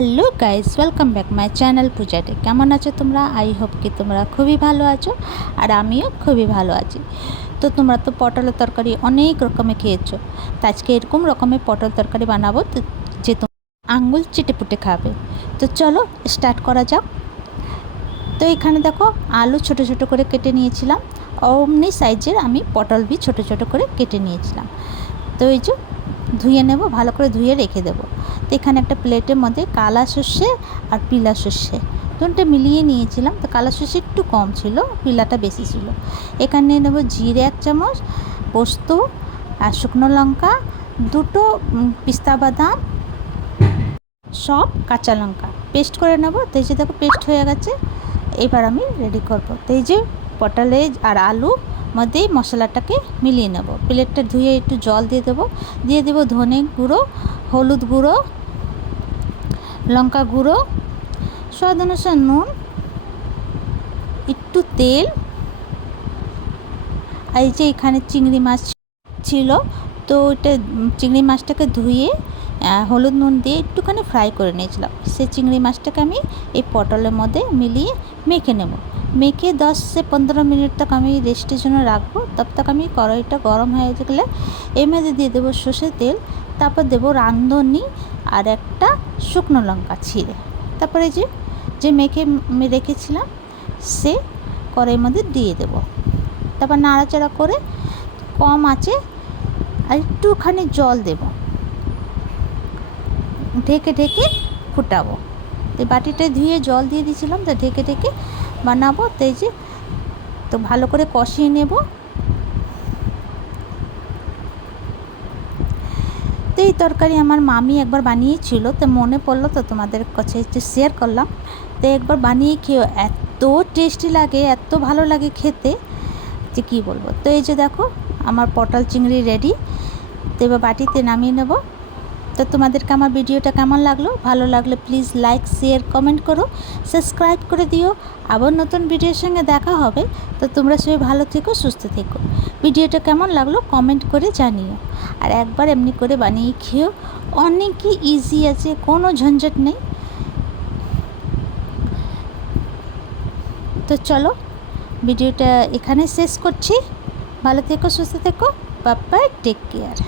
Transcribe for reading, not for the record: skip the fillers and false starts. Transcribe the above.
Hello guys, welcome back my channel পূজাতে। কেমন আছো তোমরা? আই হোপ কি তোমরা খুবই ভালো আছো, আর আমিও খুবই ভালো আছি। তো তোমরা তো পটলের তরকারি অনেক রকমের খেয়েছো, তো আজকে এরকম রকমের পটল তরকারি বানাবো যে তোমরা আঙ্গুল চেটে পুটে খাবে। তো চলো স্টার্ট করা যাক। তো এখানে দেখো, আলু ছোট ছোট করে কেটে নিয়েছিলাম, অমনি সাইজের আমি পটল বি ছোট ছোট করে কেটে নিয়েছিলাম। তো এই যে ধুয়ে নেব, ভালো করে ধুয়ে রেখে দেবো। তো এখানে একটা প্লেটের মধ্যে কালা সর্ষে আর পিলা সর্ষে দুটো মিলিয়ে নিয়েছিলাম। তো কালা সর্ষে একটু কম ছিল, পিলাটা বেশি ছিল। এখানে নিয়ে নেবো জিরে 1 চামচ, পোস্ত আর শুকনো লঙ্কা, দুটো পিস্তা বাদাম, সব কাঁচা লঙ্কা পেস্ট করে নেব। তো এই যে দেখো পেস্ট হয়ে গেছে, এবার আমি রেডি করব। তো এই যে পটলে আর আলু মধ্যেই মশলাটাকে মিলিয়ে নেব। প্লেটটা ধুয়ে একটু জল দিয়ে দেবো, দিয়ে দেবো ধনে গুঁড়ো, হলুদ গুঁড়ো, লঙ্কা গুঁড়ো, স্বাদ অনুসারে নুন, একটু তেল। এই যে এখানে চিংড়ি মাছ ছিল, তো ওইটা চিংড়ি মাছটাকে ধুয়ে হলুদ নুন দিয়ে একটুখানি ফ্রাই করে নিয়েছিলাম। সেই চিংড়ি মাছটাকে আমি এই পটলের মধ্যে মিলিয়ে মেখে নেব। মেখে 10 से 15 মিনিট তক আমি রেস্টের জন্য রাখবো। তব তক আমি কড়াইটা গরম হয়ে গেলে এর মধ্যে দিয়ে দেবো সর্ষের তেল, তারপর দেবো রাঁধুনি আর একটা শুকনো লঙ্কা ছিঁড়ে। তারপরে যে মেখে রেখেছিলাম সে কড়াইয়ের মধ্যে দিয়ে দেবো। তারপর নাড়াচাড়া করে কম আঁচে আর একটুখানি জল দেব, ঢেকে ঢেকে ফুটাবো। তো বাটিটা ধুয়ে জল দিয়ে দিয়েছিলাম, তো ঢেকে ঢেকে বানাবো। তো এই যে তো ভালো করে কষিয়ে নেব। তো এই তরকারি আমার মামি একবার বানিয়েছিল, তো মনে পড়লো, তো তোমাদের কাছে একটু শেয়ার করলাম। তো একবার বানিয়ে খেয়েও এত টেস্টি লাগে, এত ভালো লাগে খেতে যে কী বলবো। তো এই যে দেখো আমার পটল চিংড়ি রেডি। তো এবার বাটিতে নামিয়ে নেব। তো তোমাদেরকে আমার ভিডিওটা কেমন লাগলো? ভালো লাগলে প্লিজ লাইক, শেয়ার, কমেন্ট করো, সাবস্ক্রাইব করে দিও। আবার নতুন ভিডিওর সঙ্গে দেখা হবে। তো তোমরা সবাই ভালো থেকো, সুস্থ থেকো। ভিডিওটা কেমন লাগলো কমেন্ট করে জানিও, আর একবার এমনি করে বানিয়ে খেও। অনেকই ইজি আছে, কোনো ঝঞ্ঝট নেই। তো চলো ভিডিওটা এখানে শেষ করছি। ভালো থেকো, সুস্থ থেকো, বাই বাই, টেক কেয়ার।